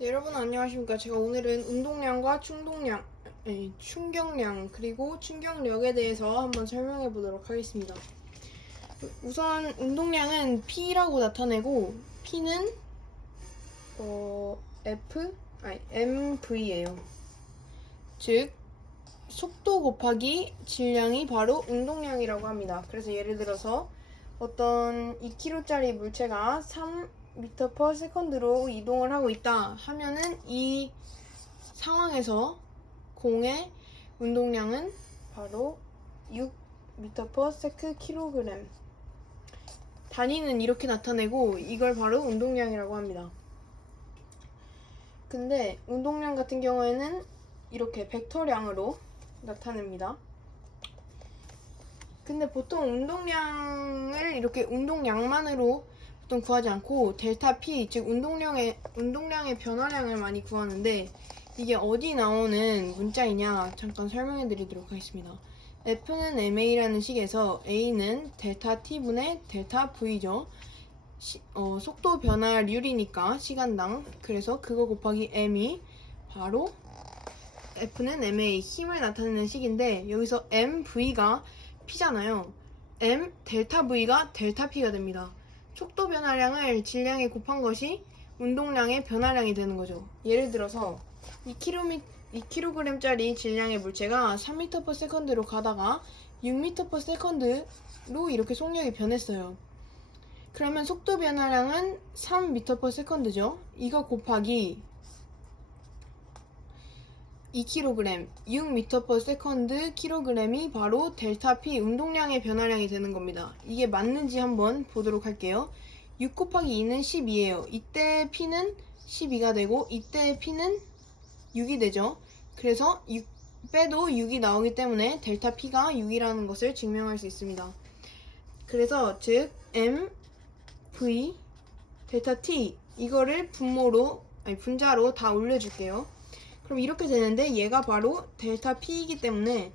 네, 여러분 안녕하십니까. 제가 오늘은 운동량과 충격량 그리고 충격력에 대해서 한번 설명해 보도록 하겠습니다. 우선 운동량은 P라고 나타내고 P는 MV예요. 즉 속도 곱하기 질량이 바로 운동량이라고 합니다. 그래서 예를 들어서 어떤 2kg짜리 물체가 3m/s로 이동을 하고 있다 하면은 이 상황에서 공의 운동량은 바로 6m/s/kg. 단위는 이렇게 나타내고 이걸 바로 운동량이라고 합니다. 근데 운동량 같은 경우에는 이렇게 벡터량으로 나타냅니다. 근데 보통 운동량을 이렇게 운동량만으로 보통 구하지 않고 델타 P, 즉 운동량의 변화량을 많이 구하는데 이게 어디 나오는 문자이냐 잠깐 설명해 드리도록 하겠습니다. F는 ma라는 식에서 a는 델타 t분의 델타 v죠. 속도 변화율이니까 시간당, 그래서 그거 곱하기 m이 바로 F는 ma, 힘을 나타내는 식인데 여기서 mv가 P잖아요. m 델타 V가 델타 P가 됩니다. 속도 변화량을 질량에 곱한 것이 운동량의 변화량이 되는 거죠. 예를 들어서 2kg짜리 질량의 물체가 3m/s로 가다가 6m/s로 이렇게 속력이 변했어요. 그러면 속도 변화량은 3m/s죠. 이거 곱하기 2kg, 6m/s kg이 바로 델타 P 운동량의 변화량이 되는 겁니다. 이게 맞는지 한번 보도록 할게요. 6 곱하기 2는 12예요. 이때 P는 12가 되고 이때 P는 6이 되죠. 그래서 6 빼도 6이 나오기 때문에 델타 P가 6이라는 것을 증명할 수 있습니다. 그래서 즉 M, V, 델타 T 이거를 분자로 다 올려줄게요. 그럼 이렇게 되는데 얘가 바로 델타 P이기 때문에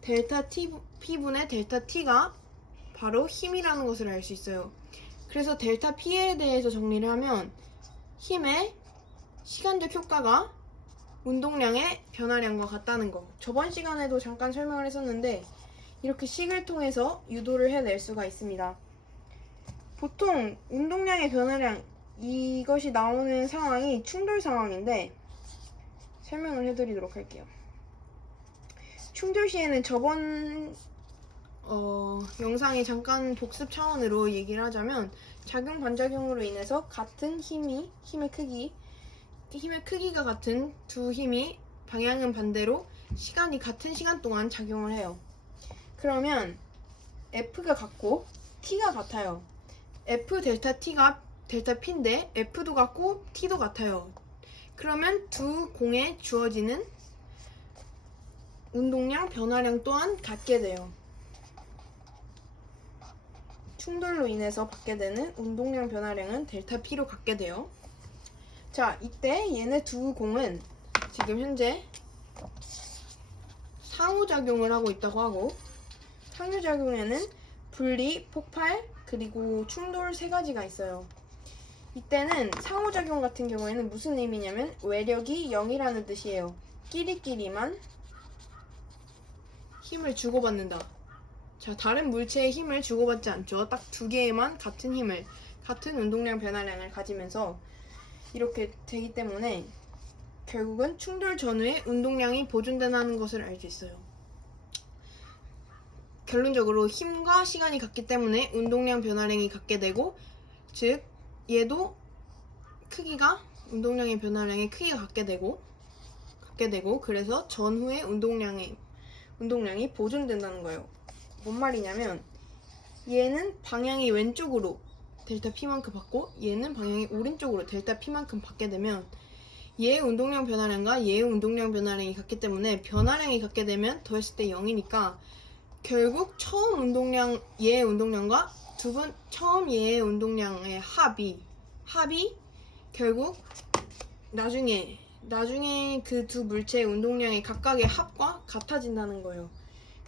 델타 P분의 델타 T가 바로 힘이라는 것을 알 수 있어요. 그래서 델타 P에 대해서 정리를 하면 힘의 시간적 효과가 운동량의 변화량과 같다는 거. 저번 시간에도 잠깐 설명을 했었는데 이렇게 식을 통해서 유도를 해낼 수가 있습니다. 보통 운동량의 변화량 이것이 나오는 상황이 충돌 상황인데 설명을 해드리도록 할게요. 충돌 시에는 저번 영상에 잠깐 복습 차원으로 얘기를 하자면 작용 반작용으로 인해서 같은 힘의 크기가 같은 두 힘이 방향은 반대로 같은 시간 동안 작용을 해요. 그러면 F가 같고 T가 같아요. F 델타 T가 델타 P인데 F도 같고 T도 같아요. 그러면 두 공에 주어지는 운동량, 변화량 또한 같게 돼요. 충돌로 인해서 받게 되는 운동량, 변화량은 델타 P로 같게 돼요. 자, 이때 얘네 두 공은 지금 현재 상호작용을 하고 있다고 하고 상호작용에는 분리, 폭발, 그리고 충돌 세 가지가 있어요. 이때는 상호작용 같은 경우에는 무슨 의미냐면 외력이 0이라는 뜻이에요. 끼리끼리만 힘을 주고받는다. 자, 다른 물체의 힘을 주고받지 않죠. 딱 두 개에만 같은 운동량 변화량을 가지면서 이렇게 되기 때문에 결국은 충돌 전후에 운동량이 보존된다는 것을 알 수 있어요. 결론적으로 힘과 시간이 같기 때문에 운동량 변화량이 같게 되고, 즉 얘도 운동량의 변화량의 크기가 같게 되고 그래서 전후의 운동량이 보존된다는 거예요. 뭔 말이냐면 얘는 방향이 왼쪽으로 델타 P만큼 받고 얘는 방향이 오른쪽으로 델타 P만큼 받게 되면 얘의 운동량 변화량과 얘의 운동량 변화량이 같기 때문에 변화량이 같게 되면 더했을 때 0이니까 결국 얘의 운동량과 처음 얘의 운동량의 합이 결국 나중에 그 두 물체의 운동량의 각각의 합과 같아진다는 거예요.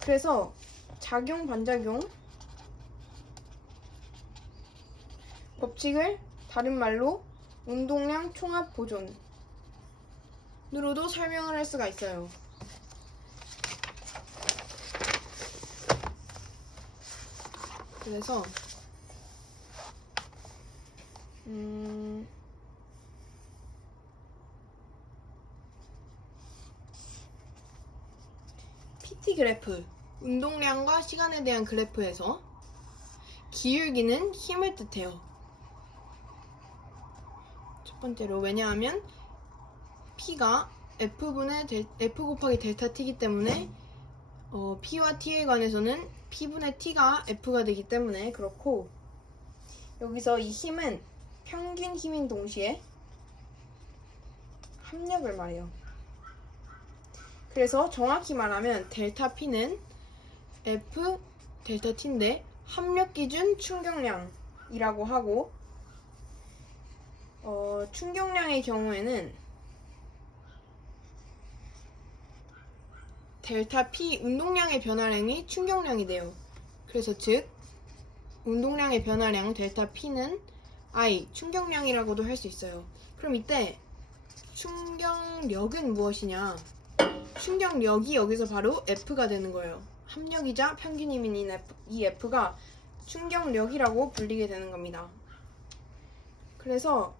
그래서 작용 반작용 법칙을 다른 말로 운동량 총합 보존 으로도 설명을 할 수가 있어요. 그래서 PT 그래프, 운동량과 시간에 대한 그래프에서 기울기는 힘을 뜻해요. 첫 번째로, 왜냐하면 P가 F 곱하기 델타 T이기 때문에 P와 T에 관해서는 P분의 T가 F가 되기 때문에 그렇고, 여기서 이 힘은 평균 힘인 동시에 합력을 말해요. 그래서 정확히 말하면 델타 P는 F 델타 T인데 합력 기준 충격량이라고 하고, 충격량의 경우에는 델타 P 운동량의 변화량이 충격량이 돼요. 그래서 즉 운동량의 변화량 델타 P는 I 충격량이라고도 할 수 있어요. 그럼 이때 충격력은 무엇이냐? 충격력이 여기서 바로 F가 되는 거예요. 합력이자 평균임인 이 F가 충격력이라고 불리게 되는 겁니다. 그래서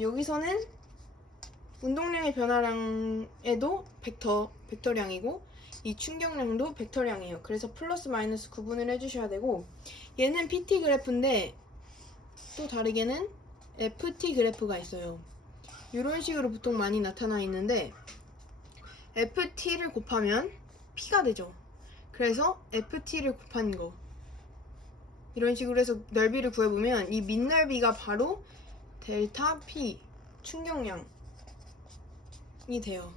여기서는 운동량의 변화량에도 벡터량이고 이 충격량도 벡터량이에요. 그래서 플러스 마이너스 구분을 해주셔야 되고, 얘는 PT 그래프인데 또 다르게는 FT 그래프가 있어요. 이런 식으로 보통 많이 나타나 있는데 FT를 곱하면 P가 되죠. 그래서 FT를 곱한 거, 이런 식으로 해서 넓이를 구해보면 이 밑넓이가 바로 델타 P 충격량이 돼요.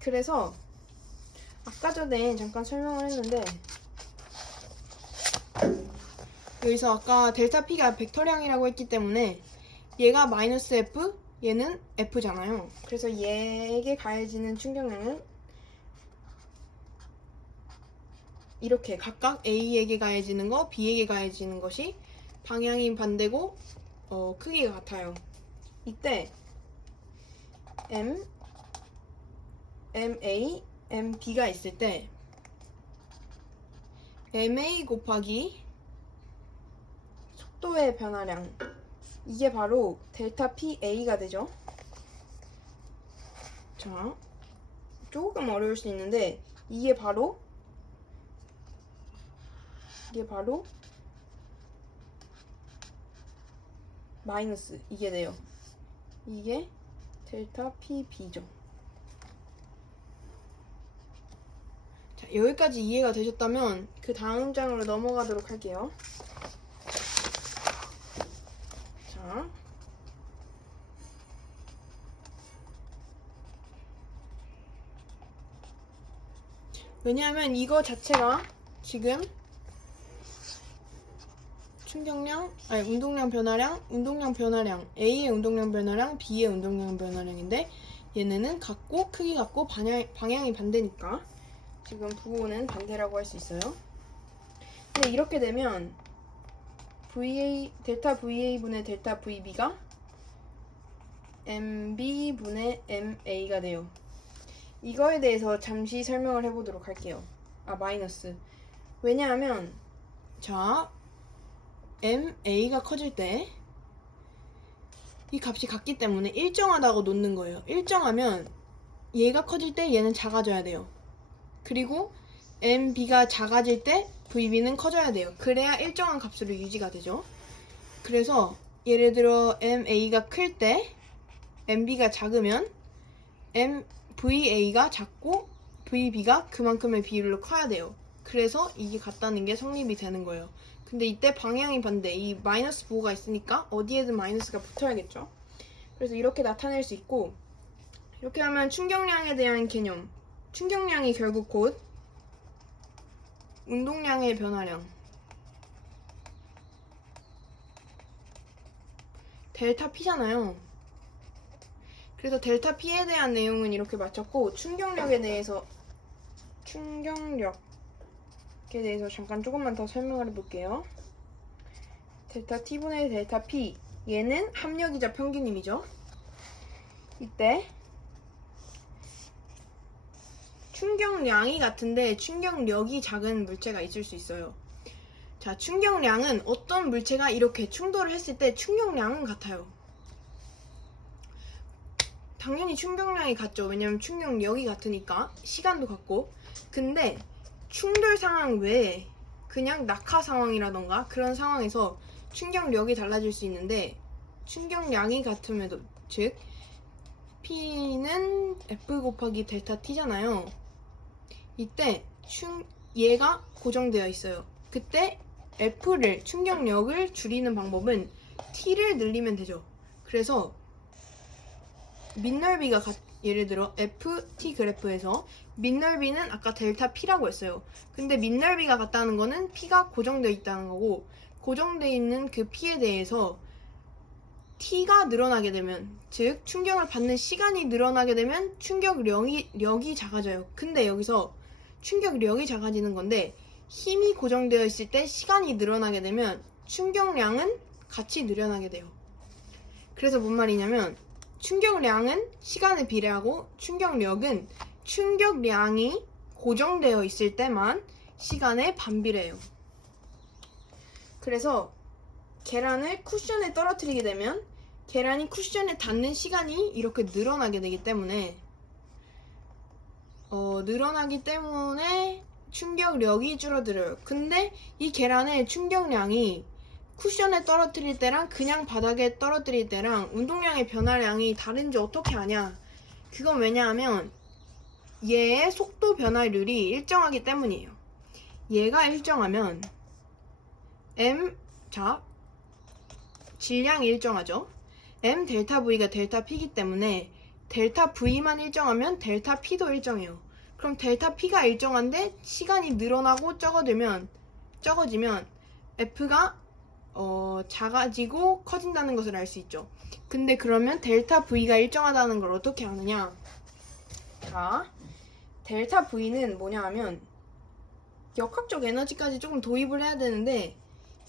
그래서 아까 전에 잠깐 설명을 했는데, 여기서 아까 델타 P가 벡터량이라고 했기 때문에 얘가 마이너스 F, 얘는 F잖아요. 그래서 얘에게 가해지는 충격량은 이렇게 각각 A에게 가해지는 거, B에게 가해지는 것이 방향이 반대고 크기가 같아요. 이때 MA, MB가 있을 때 MA 곱하기 속도의 변화량, 이게 바로 델타 PA가 되죠. 자, 조금 어려울 수 있는데 이게 바로 마이너스 이게 돼요. 이게 델타 PB죠. 자, 여기까지 이해가 되셨다면 그 다음 장으로 넘어가도록 할게요. 자, 왜냐하면 이거 자체가 지금 운동량 변화량, A의 운동량 변화량, B의 운동량 변화량인데 얘네는 같고 크기 같고 방향이 반대니까 지금 부호는 반대라고 할 수 있어요. 근데 이렇게 되면 델타 VA분의 델타 VB가 MB분의 MA가 돼요. 이거에 대해서 잠시 설명을 해보도록 할게요. 마이너스. 왜냐하면 자, MA가 커질 때 이 값이 같기 때문에 일정하다고 놓는 거예요. 일정하면 얘가 커질 때 얘는 작아져야 돼요. 그리고 MB가 작아질 때 VB는 커져야 돼요. 그래야 일정한 값으로 유지가 되죠. 그래서 예를 들어 MA가 클 때 MB가 작으면 VA가 작고 VB가 그만큼의 비율로 커야 돼요. 그래서 이게 같다는 게 성립이 되는 거예요. 근데 이때 방향이 반대, 이 마이너스 부호가 있으니까 어디에든 마이너스가 붙어야겠죠. 그래서 이렇게 나타낼 수 있고, 이렇게 하면 충격량에 대한 개념, 충격량이 결국 곧 운동량의 변화량 델타 P잖아요. 그래서 델타 P에 대한 내용은 이렇게 마쳤고, 충격력에 대해서 잠깐 조금만 더 설명을 해볼게요. 델타 T분의 델타 P, 얘는 합력이자 평균임이죠. 이때 충격량이 같은데 충격력이 작은 물체가 있을 수 있어요. 자, 충격량은 어떤 물체가 이렇게 충돌을 했을 때 충격량은 같아요. 당연히 충격량이 같죠. 왜냐면 충격력이 같으니까 시간도 같고. 근데 충돌 상황 외에 그냥 낙하 상황이라던가 그런 상황에서 충격력이 달라질 수 있는데 충격량이 같음에도 즉 P는 F 곱하기 델타 T잖아요. 이때 얘가 고정되어 있어요. 그때 F를 충격력을 줄이는 방법은 T를 늘리면 되죠. 그래서 밑넓이가 예를 들어 FT 그래프에서 밑넓이는 아까 델타 P라고 했어요. 근데 밑넓이가 같다는 거는 P가 고정되어 있다는 거고 고정되어 있는 그 P에 대해서 T가 늘어나게 되면 즉 충격을 받는 시간이 늘어나게 되면 충격력이 작아져요. 근데 여기서 충격력이 작아지는 건데 힘이 고정되어 있을 때 시간이 늘어나게 되면 충격량은 같이 늘어나게 돼요. 그래서 뭔 말이냐면 충격량은 시간에 비례하고 충격력은 충격량이 고정되어 있을 때만 시간에 반비례해요. 그래서 계란을 쿠션에 떨어뜨리게 되면 계란이 쿠션에 닿는 시간이 이렇게 늘어나게 되기 때문에 충격력이 줄어들어요. 근데 이 계란의 충격량이 쿠션에 떨어뜨릴 때랑 그냥 바닥에 떨어뜨릴 때랑 운동량의 변화량이 다른지 어떻게 아냐? 그건 왜냐하면 얘의 속도 변화율이 일정하기 때문이에요. 얘가 일정하면 질량이 일정하죠. M 델타 V가 델타 P이기 때문에 델타 V만 일정하면 델타 P도 일정해요. 그럼 델타 P가 일정한데 시간이 늘어나고 적어지면 F가 작아지고 커진다는 것을 알 수 있죠. 근데 그러면 델타 V가 일정하다는 걸 어떻게 아느냐? 자, 델타 V는 뭐냐 하면 역학적 에너지까지 조금 도입을 해야 되는데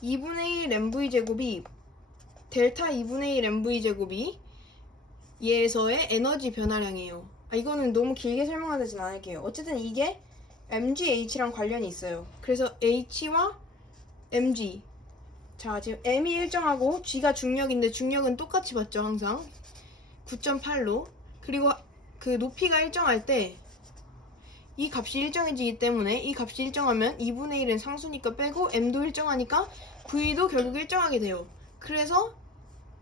2분의 1 mv 제곱이 델타 2분의 1 mv 제곱이 얘에서의 에너지 변화량이에요. 이거는 너무 길게 설명하진 않을게요. 어쨌든 이게 mgh랑 관련이 있어요. 그래서 h와 mg. 자, 지금 m이 일정하고 g가 중력인데 중력은 똑같이 받죠, 항상. 9.8로. 그리고 그 높이가 일정할 때 이 값이 일정해지기 때문에 이 값이 일정하면 2분의 1은 상수니까 빼고 m도 일정하니까 v도 결국 일정하게 돼요. 그래서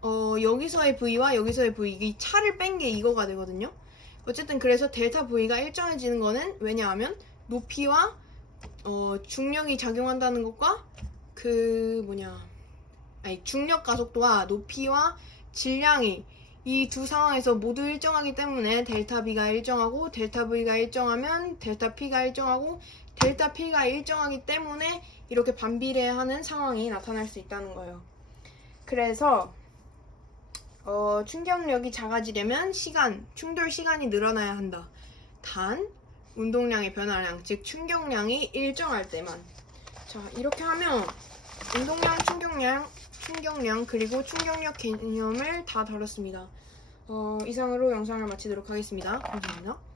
여기서의 v와 여기서의 v 이 차를 뺀 게 이거가 되거든요. 어쨌든 그래서 델타 v가 일정해지는 거는 왜냐하면 높이와 중력이 작용한다는 것과 중력 가속도와 높이와 질량이 이 두 상황에서 모두 일정하기 때문에 델타 B가 일정하고 델타 V가 일정하면 델타 P가 일정하고 델타 P가 일정하기 때문에 이렇게 반비례하는 상황이 나타날 수 있다는 거예요. 그래서 충격력이 작아지려면 충돌 시간이 늘어나야 한다. 단 운동량의 변화량, 즉 충격량이 일정할 때만. 자, 이렇게 하면 운동량, 충격량 그리고 충격력 개념을 다 다뤘습니다. 이상으로 영상을 마치도록 하겠습니다. 감사합니다.